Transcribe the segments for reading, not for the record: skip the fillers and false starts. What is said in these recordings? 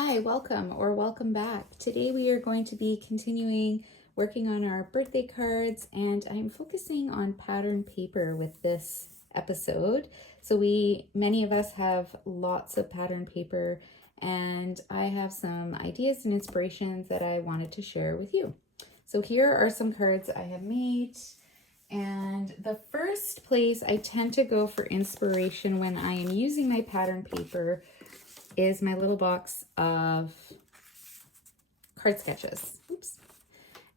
Hi, welcome or welcome back. Today we are going to be continuing working on our birthday cards, and I'm focusing on pattern paper with this episode. So many of us have lots of pattern paper, and I have some ideas and inspirations that I wanted to share with you. So here are some cards I have made. And the first place I tend to go for inspiration when I am using my pattern paper is my little box of card sketches. Oops.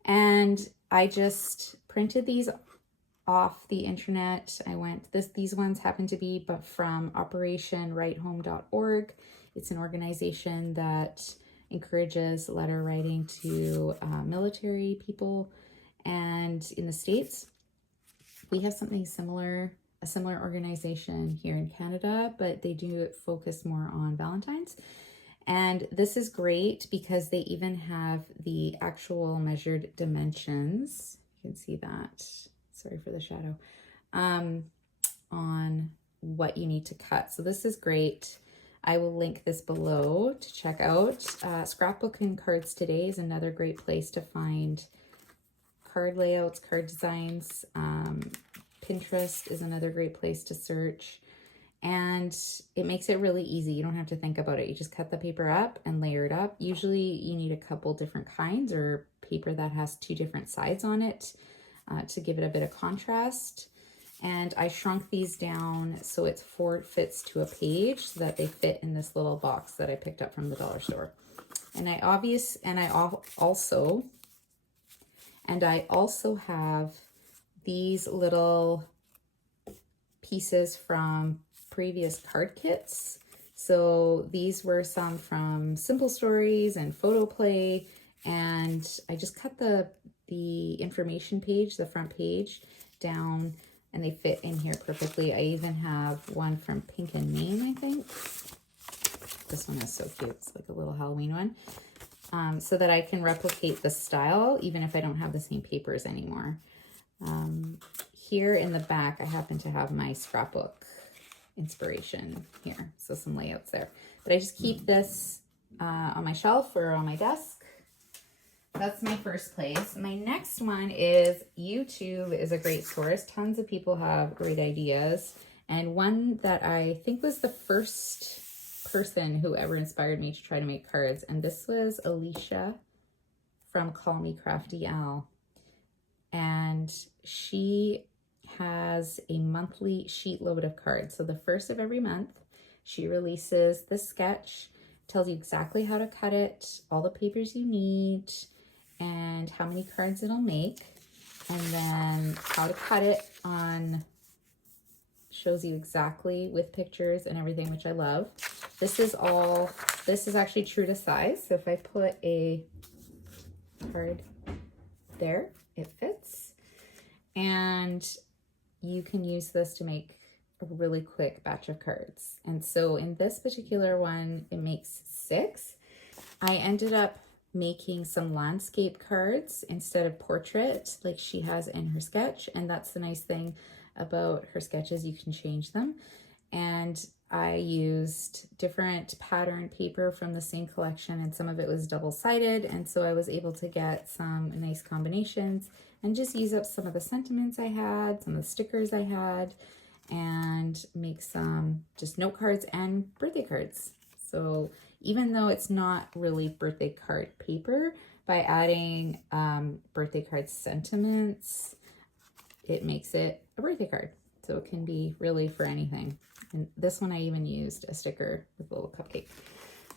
And I just printed these off the internet. These ones happen to be but from operationwritehome.org. It's an organization that encourages letter writing to military people. And in the States, we have something similar, a similar organization here in Canada, but they do focus more on Valentine's. And this is great because they even have the actual measured dimensions. You can see that, sorry for the shadow, on what you need to cut. So this is great. I will link this below to check out. Scrapbook and Cards Today is another great place to find card layouts, card designs. Pinterest is another great place to search, and it makes it really easy. You don't have to think about it. You just cut the paper up and layer it up. Usually you need a couple different kinds or paper that has two different sides on it to give it a bit of contrast. And I shrunk these down so it fits to a page so that they fit in this little box that I picked up from the dollar store. And I also have these little pieces from previous card kits. So these were some from Simple Stories and Photo Play, and I just cut the information page, the front page, down, and they fit in here perfectly. I even have one from Pink and Main, I think. This one is so cute. It's like a little Halloween one. So that I can replicate the style even if I don't have the same papers anymore. Here in the back, I happen to have my scrapbook inspiration here. So some layouts there. But I just keep this on my shelf or on my desk. That's my first place. My next one is YouTube is a great source. Tons of people have great ideas. And one that I think was the first person who ever inspired me to try to make cards. And this was Alicia from Call Me Crafty Al. And she has a monthly sheet load of cards. So the first of every month, she releases the sketch, tells you exactly how to cut it, all the papers you need, and how many cards it'll make, and then how to cut it shows you exactly with pictures and everything, which I love. This is actually true to size. So if I put a card there, it fits. And you can use this to make a really quick batch of cards. And so in this particular one, it makes 6. I ended up making some landscape cards instead of portrait like she has in her sketch. And that's the nice thing about her sketches, you can change them. And I used different pattern paper from the same collection, and some of it was double-sided, and so I was able to get some nice combinations and just use up some of the sentiments I had, some of the stickers I had, and make some just note cards and birthday cards. So even though it's not really birthday card paper, by adding birthday card sentiments, it makes it a birthday card. So it can be really for anything. And this one I even used a sticker with a little cupcake.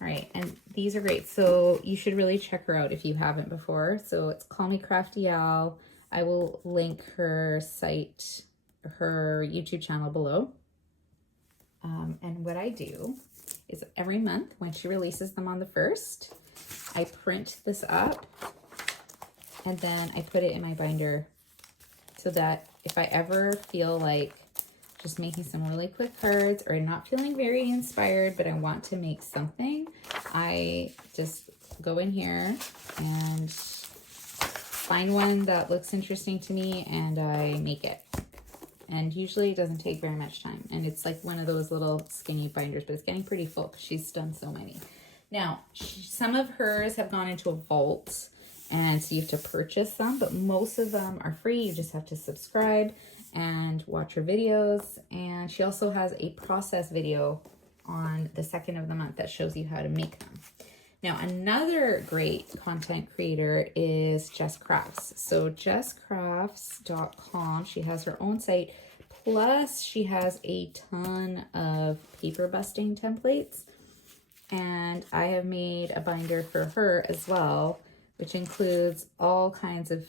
All right, and these are great. So you should really check her out if you haven't before. So it's Call Me Crafty Al. I will link her site, her YouTube channel below. And what I do is every month when she releases them on the 1st, I print this up and then I put it in my binder so that if I ever feel like just making some really quick cards or not feeling very inspired, but I want to make something, I just go in here and find one that looks interesting to me and I make it. And usually it doesn't take very much time. And it's like one of those little skinny binders, but it's getting pretty full because she's done so many. Now, some of hers have gone into a vault, and so you have to purchase them, but most of them are free. You just have to subscribe and watch her videos. And she also has a process video on the 2nd of the month that shows you how to make them. Now, another great content creator is Jess Crafts. So jesscrafts.com, she has her own site, plus she has a ton of paper busting templates. And I have made a binder for her as well, which includes all kinds of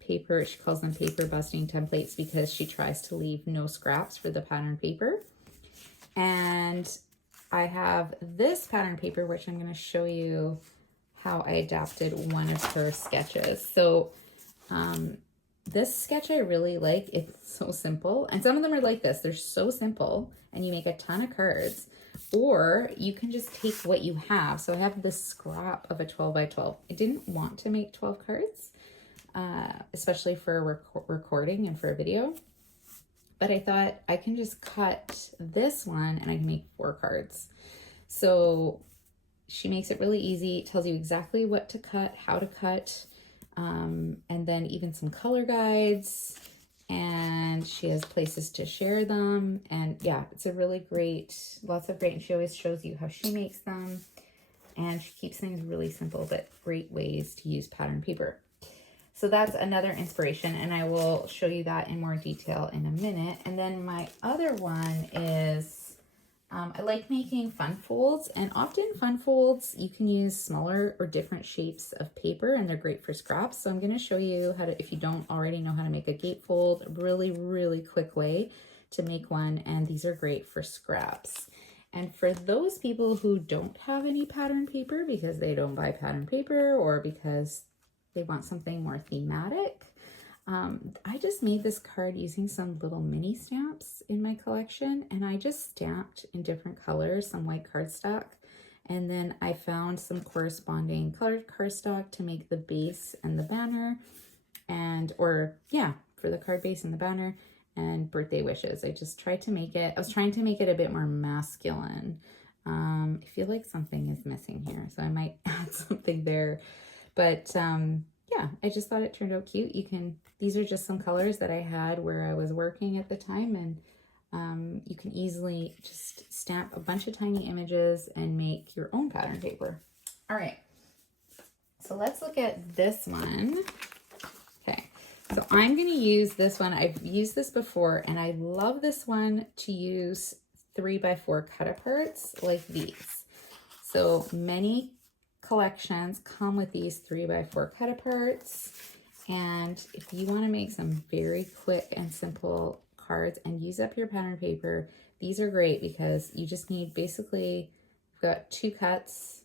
paper. She calls them paper busting templates because she tries to leave no scraps for the pattern paper. And I have this pattern paper, which I'm going to show you how I adapted one of her sketches. So this sketch I really like. It's so simple. And some of them are like this. They're so simple and you make a ton of cards. Or you can just take what you have. So I have this scrap of a 12 by 12. I didn't want to make 12 cards, especially for a recording and for a video. But I thought I can just cut this one and I can make 4 cards. So she makes it really easy. It tells you exactly what to cut, how to cut, and then even some color guides. And she has places to share them. And yeah, it's a really great, lots of great, and she always shows you how she makes them. And she keeps things really simple, but great ways to use pattern paper. So that's another inspiration, and I will show you that in more detail in a minute. And then my other one is, I like making fun folds, and often fun folds, you can use smaller or different shapes of paper, and they're great for scraps. So I'm going to show you how to, if you don't already know how to make a gatefold, a really, really quick way to make one. And these are great for scraps. And for those people who don't have any pattern paper because they don't buy pattern paper or because they want something more thematic, I just made this card using some little mini stamps in my collection, and I just stamped in different colors, some white cardstock, and then I found some corresponding colored cardstock to make the base and the banner, for the card base and the banner, and birthday wishes. I just tried to make it, I was trying to make it a bit more masculine. I feel like something is missing here, so I might add something there, but yeah, I just thought it turned out cute. These are just some colors that I had where I was working at the time, and you can easily just stamp a bunch of tiny images and make your own pattern paper. All right, so let's look at this one. Okay, so I'm going to use this one. I've used this before, and I love this one to use 3x4 cut-aparts like these. So many collections come with these 3x4 cut-aparts, and if you want to make some very quick and simple cards and use up your pattern paper, these are great because you just need, basically, you've got 2 cuts,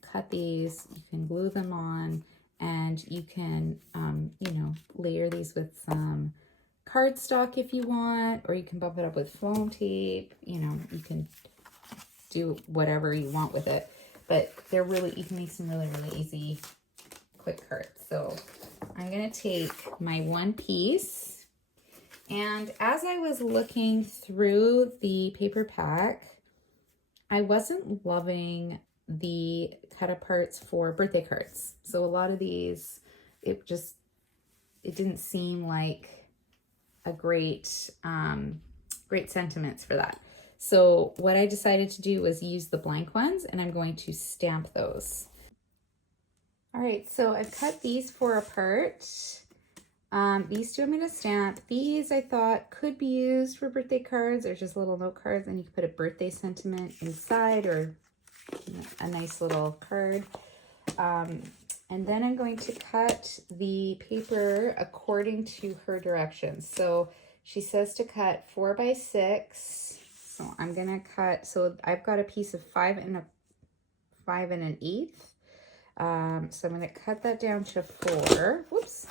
cut these, you can glue them on, and you can layer these with some cardstock if you want, or you can bump it up with foam tape. You can do whatever you want with it. But they're really, you can make some really, really easy, quick cards. So I'm going to take my one piece. And as I was looking through the paper pack, I wasn't loving the cut-aparts for birthday cards. So a lot of these, it didn't seem like a great sentiments for that. So what I decided to do was use the blank ones, and I'm going to stamp those. All right, so I've cut these 4 apart. These 2 I'm going to stamp. These I thought could be used for birthday cards or just little note cards, and you can put a birthday sentiment inside or a nice little card. And then I'm going to cut the paper according to her directions. So she says to cut 4x6. So I'm going to cut, so I've got a piece of 5 1/8. So I'm going to cut that down to 4. Whoops.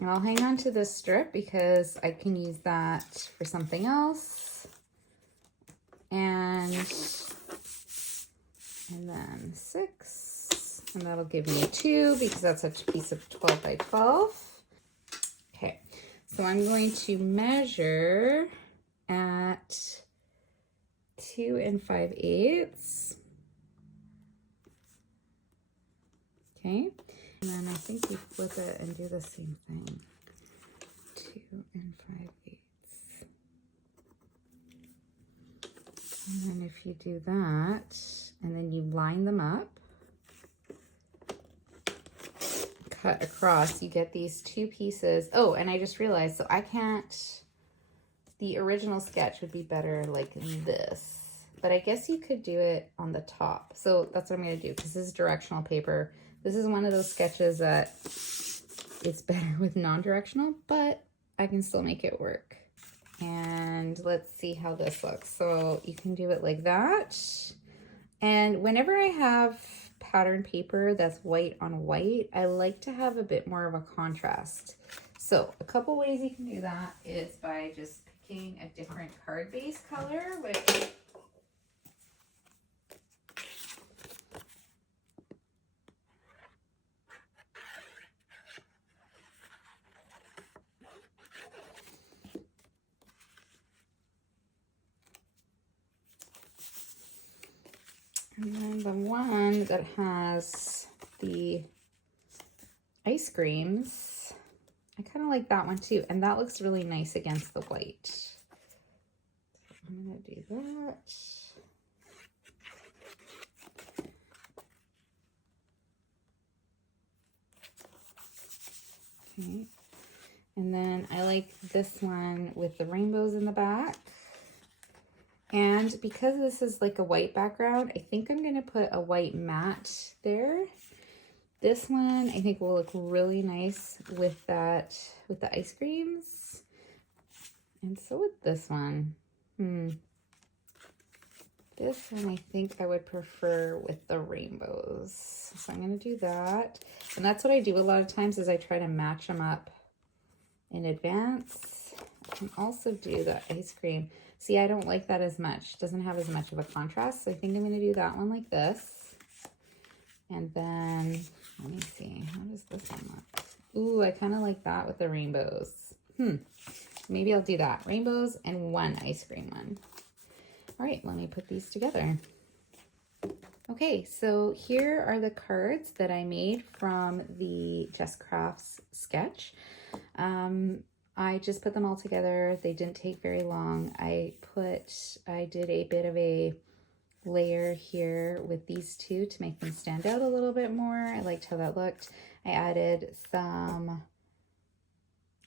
And I'll hang on to this strip because I can use that for something else. And then 6. And that'll give me 2 because that's a piece of 12 by 12. Okay, So I'm going to measure at 2 5/8. Okay, and then I think you flip it and do the same thing. 2 5/8. And then if you do that, and then you line them up, cut across, you get these 2 pieces. Oh, and I just realized, so I can't, the original sketch would be better like this, but I guess you could do it on the top. So that's what I'm going to do, because this is directional paper. This is one of those sketches that it's better with non-directional, but I can still make it work. And let's see how this looks. So you can do it like that. And whenever I have pattern paper that's white on white, I like to have a bit more of a contrast. So a couple ways you can do that is by just picking a different card base color, which and then the one that has the ice creams, I kind of like that one too. And that looks really nice against the white. I'm going to do that. Okay. And then I like this one with the rainbows in the back. And because this is like a white background, I think I'm going to put a white mat there. This one I think will look really nice with that, with the ice creams. And so with this one. This one I think I would prefer with the rainbows. So I'm going to do that. And that's what I do a lot of times, is I try to match them up in advance. I can also do the ice cream. See, I don't like that as much. It doesn't have as much of a contrast. So I think I'm going to do that one like this. And then, let me see. How does this one look? Ooh, I kind of like that with the rainbows. Maybe I'll do that. Rainbows and one ice cream one. All right, let me put these together. Okay, so here are the cards that I made from the Just Crafts sketch. I just put them all together. They didn't take very long. I did a bit of a layer here with these two to make them stand out a little bit more. I liked how that looked. I added some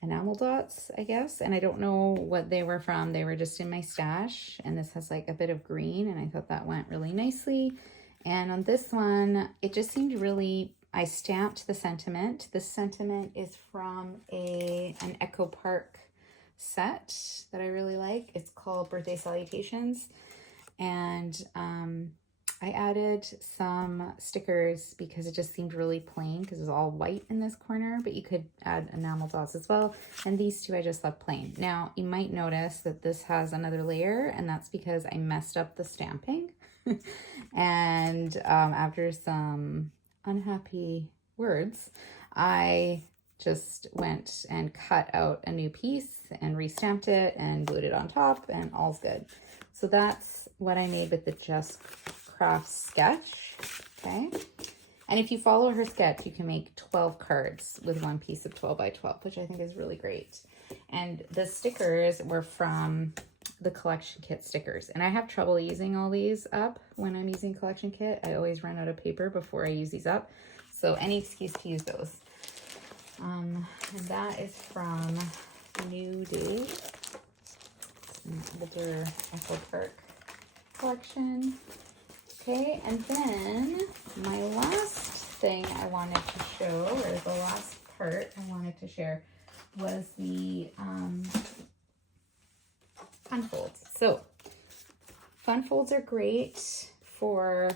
enamel dots, I guess, and I don't know what they were from. They were just in my stash, and this has like a bit of green, and I thought that went really nicely. And on this one, it just seemed really, I stamped the sentiment. This sentiment is from an Echo Park set that I really like. It's called Birthday Salutations. And I added some stickers because it just seemed really plain, because it was all white in this corner, but you could add enamel dots as well. And these two I just left plain. Now you might notice that this has another layer, and that's because I messed up the stamping. And after some unhappy words, I just went and cut out a new piece and restamped it and glued it on top, and all's good. So that's what I made with the Just Crafts sketch, okay? And if you follow her sketch, you can make 12 cards with one piece of 12 by 12, which I think is really great. And the stickers were from the collection kit stickers. And I have trouble using all these up when I'm using collection kit. I always run out of paper before I use these up. So any excuse to use those. And that is from New Day, an older Echo Park collection. Okay, and then my last thing I wanted to show, or the last part I wanted to share, was the fun folds. So fun folds are great for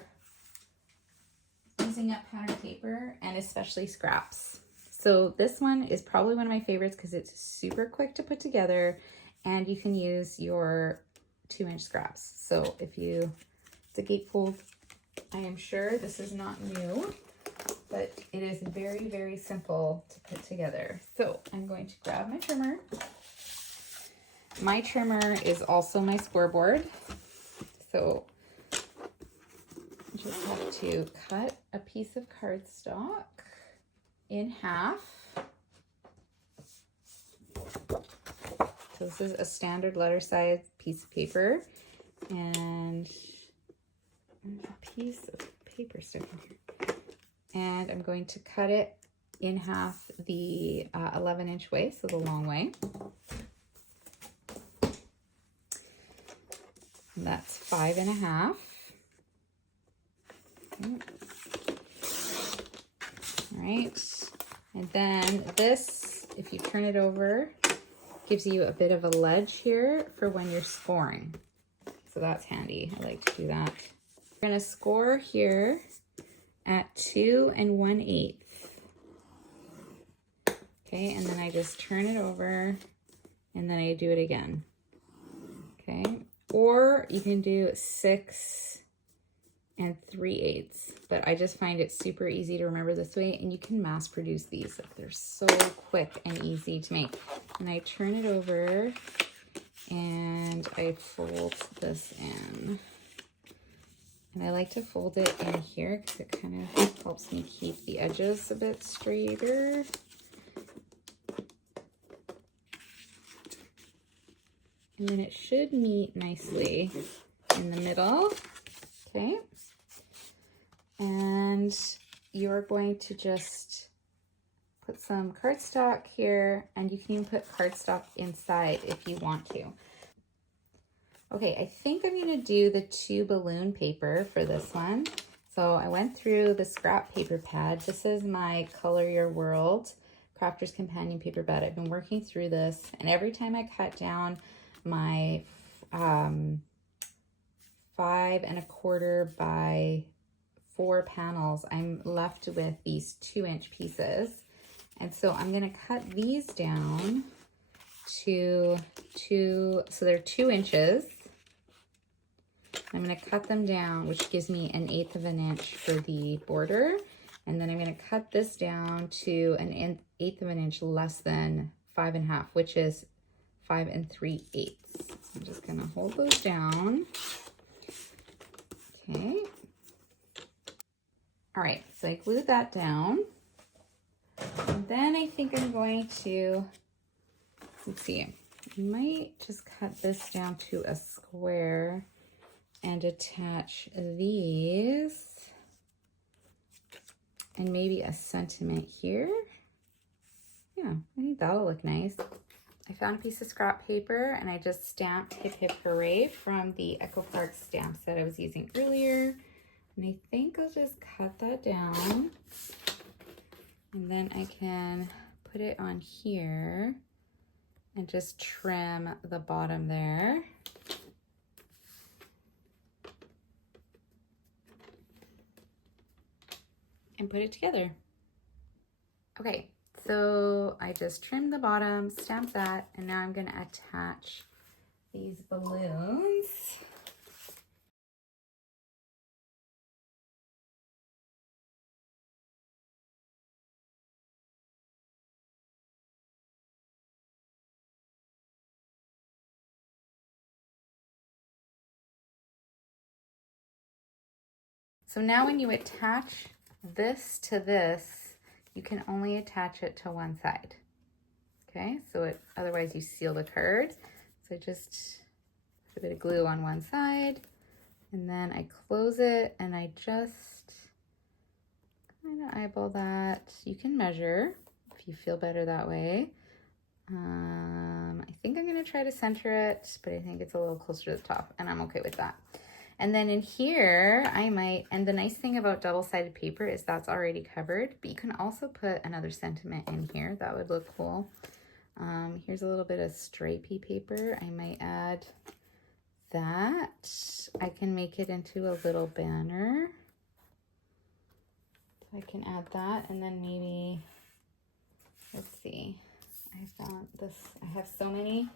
using up pattern paper, and especially scraps. So this one is probably one of my favorites because it's super quick to put together, and you can use your 2-inch scraps. So if it's a gatefold, I am sure this is not new, but it is very, very simple to put together. So I'm going to grab my trimmer. My trimmer is also my scoreboard. So you just have to cut a piece of cardstock in half. So this is a standard letter size piece of paper, and there's a piece of paper stuck in here. And I'm going to cut it in half the 11-inch way, so the long way. And that's 5.5. Okay. All right, and then this, if you turn it over, gives you a bit of a ledge here for when you're scoring. So that's handy. I like to do that. We're gonna score here at 2 1/8. Okay, and then I just turn it over and then I do it again. Okay, or you can do 6 3/8, but I just find it super easy to remember this way, and you can mass produce these. Like, they're so quick and easy to make. And I turn it over and I fold this in. And I like to fold it in here because it kind of helps me keep the edges a bit straighter. And then it should meet nicely in the middle. Okay. And you're going to just put some cardstock here, and you can even put cardstock inside if you want to. Okay, I think I'm gonna do the 2 balloon paper for this one. So I went through the scrap paper pad. This is my Color Your World Crafter's Companion paper pad. I've been working through this, and every time I cut down my 5 1/4 by 4 panels, I'm left with these 2-inch pieces. And so I'm gonna cut these down to so they're 2 inches. I'm gonna cut them down, which gives me 1/8 of an inch for the border. And then I'm gonna cut this down to 1/8 of an inch less than 5 1/2, which is 5 3/8. So I'm just gonna hold those down. Okay. All right, so I glued that down. And then I think I'm going to, let's see, I might just cut this down to a square and attach these, and maybe a sentiment here. Yeah, I think that'll look nice. I found a piece of scrap paper and I just stamped Hip Hip Hooray from the Echo Park stamp set I was using earlier. And I think I'll just cut that down, and then I can put it on here and just trim the bottom there. And put it together. Okay, so I just trimmed the bottom, stamped that, and now I'm gonna attach these balloons. So now when you attach this to this, you can only attach it to one side. Okay, so otherwise you seal the card. So just put a bit of glue on one side, and then I close it, and I just kind of eyeball that. You can measure if you feel better that way. I think I'm gonna try to center it, but I think it's a little closer to the top, and I'm okay with that. And then in here, I might, and the nice thing about double-sided paper is that's already covered, but you can also put another sentiment in here. That would look cool. Here's a little bit of stripey paper. I might add that. I can make it into a little banner. So I can add that, and then maybe, let's see. I found this, I have so many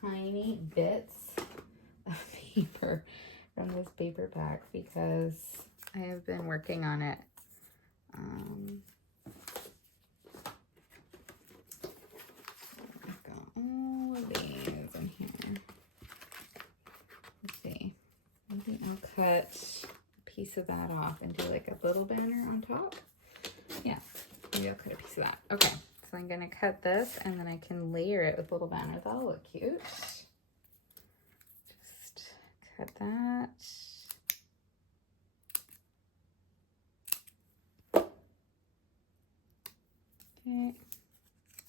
tiny bits of paper from this paper pack because I have been working on it cut a piece of that off and do like a little banner on top. Yeah, maybe I'll cut a piece of that. Okay, so I'm gonna cut this and then I can layer it with little banners. That'll look cute. Just cut that. Okay,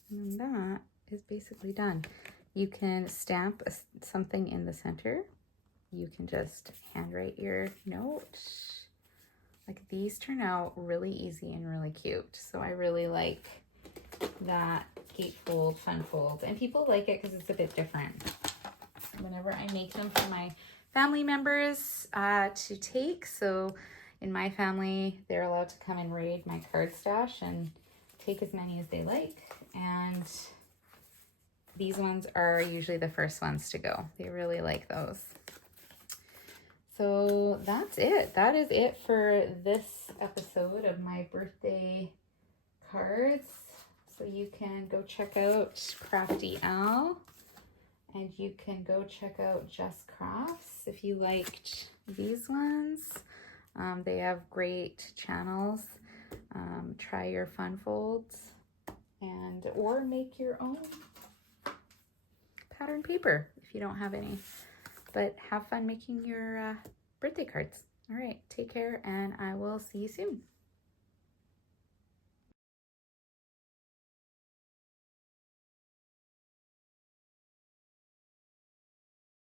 and that is basically done. You can stamp something in the center. You can just handwrite your note. Like these turn out really easy and really cute. So I really like that gatefold, fun fold. And people like it because it's a bit different. Whenever I make them for my family members to take. So in my family, they're allowed to come and raid my card stash and take as many as they like. And these ones are usually the first ones to go. They really like those. So that's it. That is it for this episode of my birthday cards. So you can go check out Crafty Al, and you can go check out Just Crafts if you liked these ones. They have great channels. Try your fun folds and or make your own pattern paper if you don't have any. But have fun making your birthday cards. All right, take care, and I will see you soon.